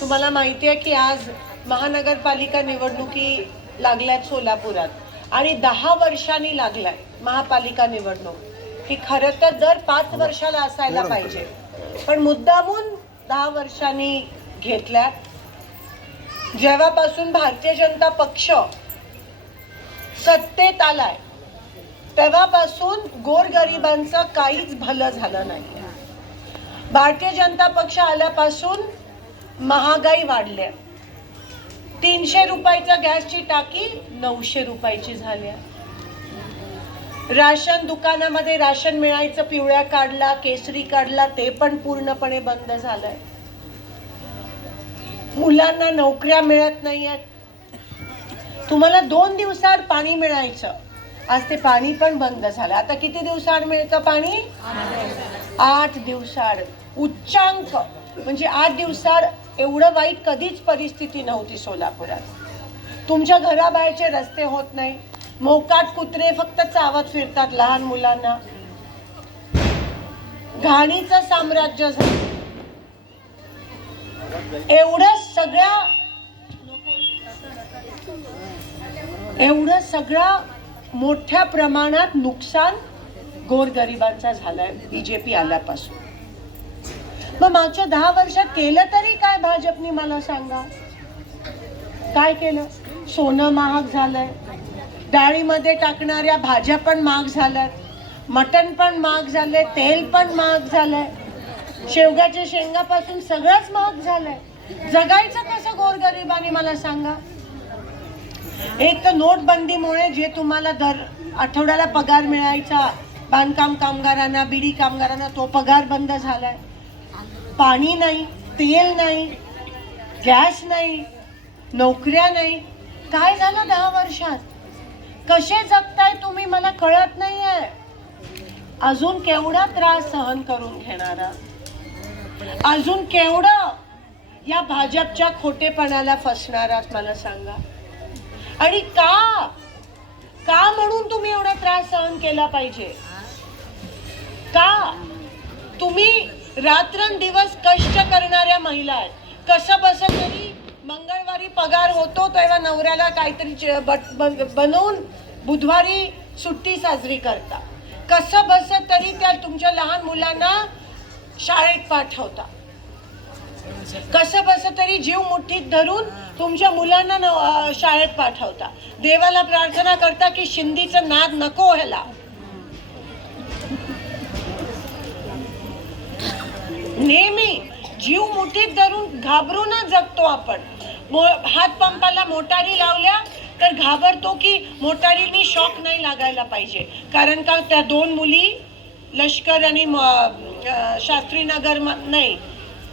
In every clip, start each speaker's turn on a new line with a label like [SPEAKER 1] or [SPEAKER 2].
[SPEAKER 1] तुम्हाला माहिती आहे की आज महानगरपालिका निवडणुकी लागल्यात सोलापुरात आणि दहा वर्षांनी लागलाय महापालिका निवडणूक ही खर तर दर पाच वर्षाला असायला पाहिजे पण मुद्दामून दहा वर्षांनी घेतल्या जेव्हापासून भारतीय जनता पक्ष सत्तेत आलाय तेव्हापासून गोरगरिबांचं काहीच भलं झालं नाही भारतीय जनता पक्ष आल्यापासून महागाई वाढल्या तीनशे रुपयाच्या गॅसची टाकी नऊशे रुपयाची झाली राशन दुकानामध्ये राशन मिळायचं पिवळ्या काढला केसरी काढला ते पण पूर्णपणे बंद झालंय मुलांना नोकऱ्या मिळत नाही आहेत तुम्हाला दोन दिवसाआड पाणी मिळायचं आज ते पाणी पण बंद झालं आता किती दिवसाआड मिळतं पाणी आठ दिवसाड उच्चांक म्हणजे आठ दिवसाआड एवढं वाईट कधीच परिस्थिती नव्हती सोलापुरात तुमच्या घराबाहेरचे रस्ते होत नाही मोकाट कुत्रे फक्त चावत फिरतात लहान मुलांना घाणीचं साम्राज्य झालं एवढं सगळ्या एवढं सगळा मोठ्या प्रमाणात नुकसान गोरगरिबांचा झालाय बीजेपी आल्यापासून मग मागच्या दहा वर्षात केलं तरी काय भाजपनी मला सांगा काय केलं सोनं महाग झालंय डाळीमध्ये टाकणाऱ्या भाज्या पण महाग झाल्यात मटण पण महाग झालंय तेल पण महाग झालंय शेवग्याच्या शेंगापासून सगळंच महाग झालंय जगायचं कसं गोरगरिबाने मला सांगा एक तर नोटबंदीमुळे जे तुम्हाला दर आठवड्याला पगार मिळायचा बांधकाम कामगारांना बीडी कामगारांना तो पगार बंद झालाय पाणी नाही तेल नाही गॅस नाही नोकऱ्या नाही काय झालं दहा वर्षात कसे जगताय तुम्ही मला कळत नाही आहे अजून केवढा त्रास सहन करून घेणारा अजून केवढं या भाजपच्या खोटेपणाला फसणारा मला सांगा आणि का का म्हणून तुम्ही एवढा त्रास सहन केला पाहिजे का तुम्ही रात्रंदिवस कष्ट करणाऱ्या महिला आहेत कसं बस तरी मंगळवारी पगार होतो तेव्हा नवऱ्याला काहीतरी बनवून बुधवारी सुट्टी साजरी करता कसं बस तरी त्या तुमच्या लहान मुलांना शाळेत पाठवता कसं बस तरी जीव मुठीत धरून तुमच्या मुलांना शाळेत पाठवता देवाला प्रार्थना करता की शिंदीचं नाद नको ह्याला नेहमी जीव मुठीत धरून घाबरून जगतो आपण मो हातपंपाला मोटारी लावल्या तर घाबरतो की मोटारीनी शॉक नाही लागायला पाहिजे कारण का त्या दोन मुली लष्कर आणि शास्त्रीनगर नाही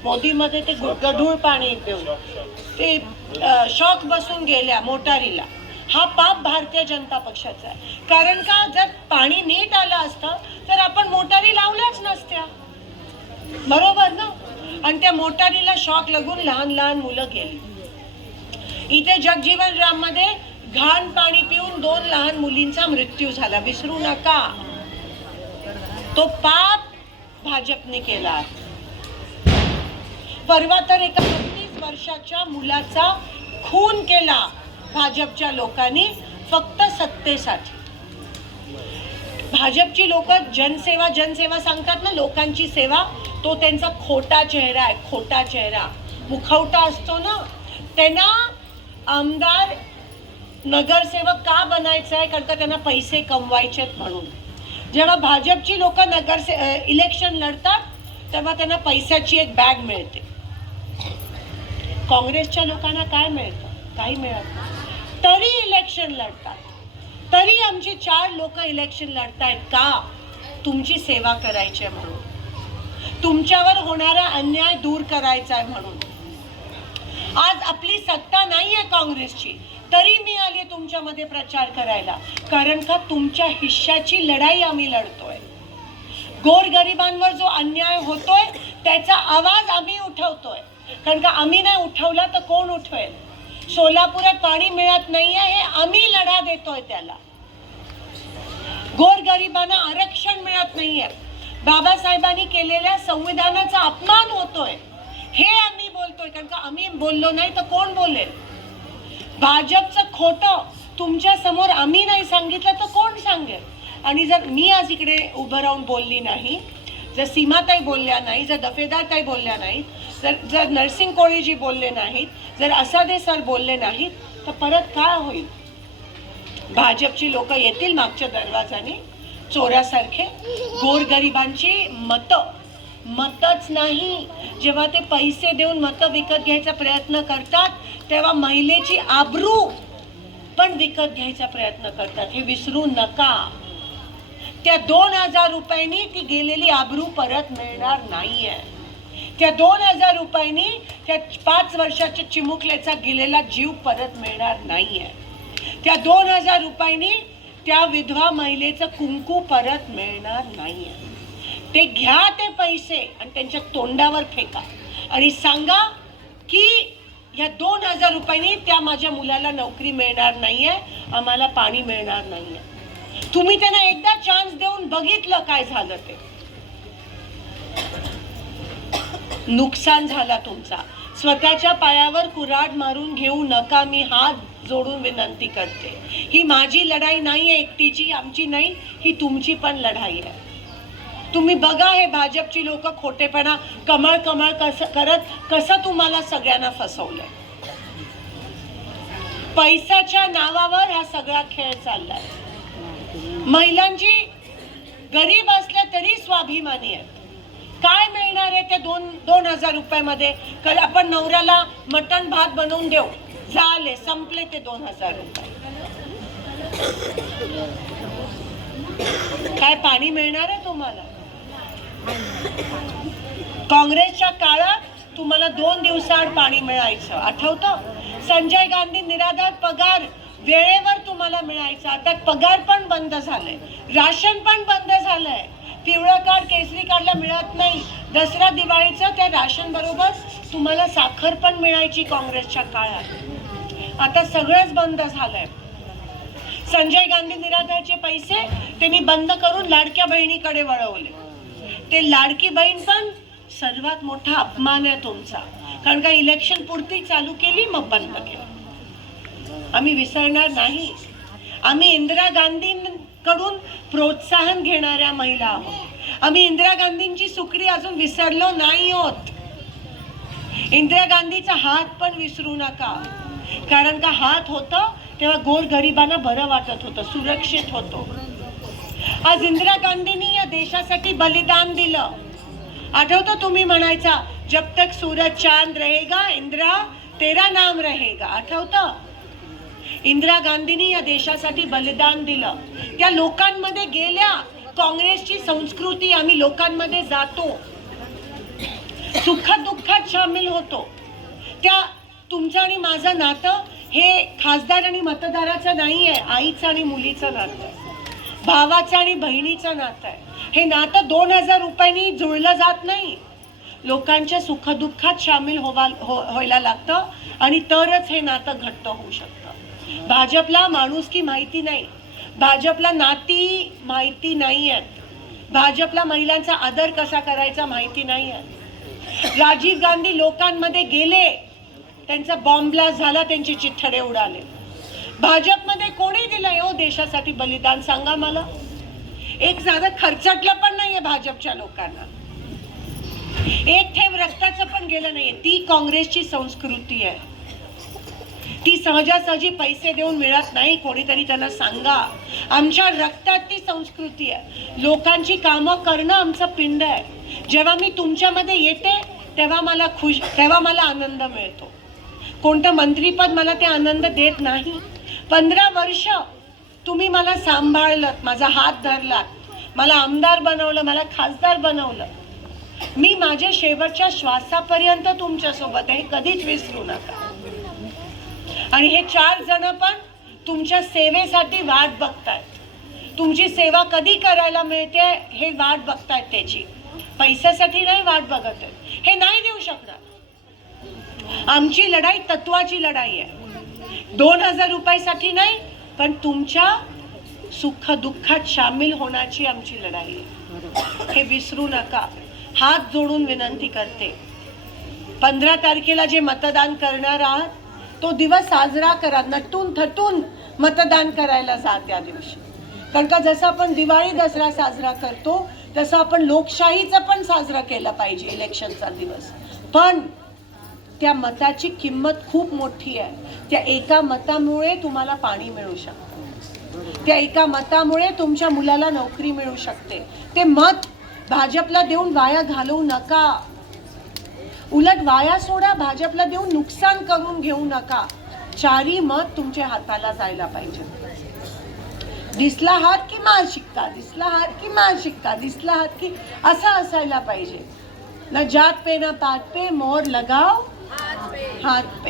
[SPEAKER 1] मोदीमध्ये ते गढूळ पाणी पिऊन ते शॉक बसून गेल्या मोटारीला हा पाप भारतीय जनता पक्षाचा आहे कारण का जर पाणी नीट आलं असतं तर आपण मोटारी लावल्याच नसत्या बरोबर ना आणि त्या मोटारीला शॉक लागून लहान लहान मुलं गेली इथे जगजीवन राम मध्ये घाण पाणी पिऊन दोन लहान मुलींचा मृत्यू झाला विसरू नका तो पाप भाजपने केला परवा तर एका बत्तीस वर्षाच्या मुलाचा खून केला भाजपच्या लोकांनी फक्त सत्तेसाठी भाजपची लोक जनसेवा जनसेवा सांगतात ना लोकांची सेवा तो त्यांचा खोटा चेहरा आहे खोटा चेहरा मुखवटा असतो ना त्यांना आमदार नगरसेवक का बनायचं आहे कारण का त्यांना पैसे कमवायचे म्हणून जेव्हा भाजपची लोक नगरसे इलेक्शन लढतात तेव्हा त्यांना पैशाची एक बॅग मिळते काँग्रेसच्या लोकांना काय मिळतं काही मिळत नाही तरी इलेक्शन लढतात तरी आमचे चार लोक इलेक्शन लढतायत का तुमची सेवा करायची आहे म्हणून तुमच्यावर होणारा अन्याय दूर करायचा आहे म्हणून आज आपली सत्ता नाही आहे काँग्रेसची तरी मी आली तुमच्यामध्ये प्रचार करायला कारण का तुमच्या हिश्श्याची लढाई आम्ही लढतोय गोरगरिबांवर जो अन्याय होतोय त्याचा आवाज आम्ही उठवतोय कारण का आम्ही नाही उठवला तर कोण उठवेल सोलापुरात पाणी मिळत नाहीये हे आम्ही लढा देतोय त्याला गोरगरिबांना आरक्षण मिळत नाहीये बाबासाहेबांनी केलेल्या संविधानाचा अपमान होतोय हे आम्ही बोलतोय कारण का आम्ही बोललो नाही तर कोण बोलेल भाजपचं खोटं तुमच्या समोर आम्ही नाही सांगितलं तर कोण सांगेल आणि जर मी आज इकडे उभं राहून बोलली नाही जर सीमाताई बोलल्या नाही जर दफेदारताई बोलल्या नाहीत जर जर नर्सिंग कोळीजी बोलले नाहीत जर असादे सर बोलले नाहीत तर परत काय होईल भाजपची लोक येतील मागच्या दरवाजाने चोऱ्यासारखे गोरगरिबांची मतं मतच नाही जेव्हा ते पैसे देऊन मतं विकत घ्यायचा प्रयत्न करतात तेव्हा महिलेची आबरू पण विकत घ्यायचा प्रयत्न करतात हे विसरू नका त्या दोन हजार रुपयांनी ती गेलेली आबरू परत मिळणार नाही आहे त्या दोन हजार रुपयांनी त्या पाच वर्षाच्या चिमुकल्याचा गेलेला जीव परत मिळणार नाही आहे त्या दोन हजार रुपयांनी त्या विधवा महिलेचं कुंकू परत मिळणार नाही आहे ते घ्या ते पैसे आणि त्यांच्या तोंडावर फेका आणि सांगा की ह्या दोन हजार रुपयांनी त्या माझ्या मुलाला नोकरी मिळणार नाही आहे आम्हाला पाणी मिळणार नाही आहे तुम्ही त्यांना एकदा चान्स देऊन बघितलं काय झालं ते नुकसान झाला तुमचा स्वतःच्या पायावर कुराड मारून घेऊ नका मी हात जोडून विनंती करते ही माझी लढाई नाही आहे एकटीची आमची नाही ही तुमची पण लढाई आहे तुम्ही बघा हे भाजपची लोक खोटेपणा कमळ कमळ कस करत कसं तुम्हाला सगळ्यांना फसवलंय पैशाच्या नावावर हा सगळा खेळ चाललाय महिलांची गरीब असल्या तरी स्वाभिमानी आहेत काय मिळणार आहे ते दोन दोन हजार रुपयामध्ये कल आपण नवऱ्याला मटण भात बनवून देऊ झाले संपले ते दोन हजार रुपये काय पाणी मिळणार आहे तुम्हाला काँग्रेसच्या काळात तुम्हाला दोन दिवसाआड पाणी मिळायचं आठवतं संजय गांधी निराधार पगार वेळेवर तुम्हाला मिळायचं आता पगार पण बंद झालाय राशन पण बंद झालंय पिवळं कार्ड केसरी कार्डला मिळत नाही दसरा दिवाळीचं त्या राशन बरोबर तुम्हाला साखर पण मिळायची काँग्रेसच्या काळात आता सगळंच बंद झालंय संजय गांधी निराधारचे पैसे त्यांनी बंद करून लाडक्या बहिणीकडे वळवले ते लाडकी बहीण पण सर्वात मोठा अपमान आहे तुमचा कारण का इलेक्शन पुरती चालू केली मग बंद केलं आम्ही विसरणार नाही आम्ही इंदिरा गांधींकडून प्रोत्साहन घेणाऱ्या महिला आहोत आम्ही इंदिरा गांधींची सुकडी अजून विसरलो नाही होत इंदिरा गांधीचा हात पण विसरू नका कारण का हात होत तेव्हा गोर गरिबांना बरं वाटत होत सुरक्षित होतो आज इंदिरा गांधींनी या देशासाठी बलिदान दिलं आठवतो तुम्ही म्हणायचा जब तक सूरज चांद रहेगा इंदिरा तेरा नाम रहेगा आठवतं इंदिरा गांधींनी या देशासाठी बलिदान दिलं त्या लोकांमध्ये गेल्या काँग्रेसची संस्कृती आम्ही लोकांमध्ये जातो सुख दुःखात सामील होतो त्या तुमचं आणि माझं नातं हे खासदार आणि मतदाराचं नाही आहे आईचं आणि मुलीचं नातं आहे भावाचं आणि बहिणीचं नातं आहे हे नातं दोन हजार रुपयांनी जुळलं जात नाही लोकांच्या सुखदुःखात सामील होवा हो व्हायला लागतं आणि तरच हे नातं घट्ट होऊ शकतं भाजपला माणूस की माहिती नाही भाजपला नाती माहिती नाही आहेत भाजपला महिलांचा आदर कसा करायचा माहिती नाही आहे राजीव गांधी लोकांमध्ये गेले त्यांचा बॉम्ब ब्लास्ट झाला त्यांचे चिठ्ठडे उडाले भाजपमध्ये कोणी दिलंय हो देशासाठी बलिदान सांगा मला एक साधं खर्चटलं पण नाहीये भाजपच्या लोकांना एक थेंब रक्ताचं पण गेलं नाहीये ती काँग्रेसची संस्कृती आहे ती सहजासहजी पैसे देऊन मिळत नाही कोणीतरी त्यांना सांगा आमच्या रक्तात ती संस्कृती आहे लोकांची कामं करणं आमचं पिंड आहे जेव्हा मी तुमच्यामध्ये येते तेव्हा मला खुश तेव्हा मला आनंद मिळतो कोणतं मंत्रीपद मला ते आनंद देत नाही पंधरा वर्ष तुम्ही मला सांभाळलं माझा हात धरलात मला आमदार बनवलं मला खासदार बनवलं मी माझ्या शेवटच्या श्वासापर्यंत तुमच्यासोबत आहे कधीच विसरू नका आणि हे चार जण पण तुमच्या सेवेसाठी वाट बघतायत तुमची सेवा कधी करायला मिळते हे वाट बघतायत त्याची पैशासाठी नाही वाट बघत हे नाही देऊ शकणार आमची लढाई तत्वाची लढाई आहे दोन हजार रुपयासाठी नाही पण तुमच्या सुख दुःखात सामील होण्याची आमची लढाई आहे हे विसरू नका हात जोडून विनंती करते पंधरा तारखेला जे मतदान करणार आहात तो दिवस साजरा करा नटून थटून मतदान करायला जा त्या दिवशी कारण का जसं आपण दिवाळी दसरा साजरा करतो तसं आपण लोकशाहीचं पण साजरा केलं पाहिजे इलेक्शनचा दिवस पण त्या मताची किंमत खूप मोठी आहे त्या एका मतामुळे तुम्हाला पाणी मिळू शकतं त्या एका मतामुळे तुमच्या मुलाला नोकरी मिळू शकते ते मत भाजपला देऊन वाया घालवू नका उलट वाया सोडा भाजपला देऊन नुकसान करून घेऊ नका चारी मत तुमच्या हाताला जायला पाहिजे दिसला हात की मा शिकता दिसला हात की मा शिकता दिसला हात की असा असायला पाहिजे ना जात पे ना पात पे मोर लगाव हात पे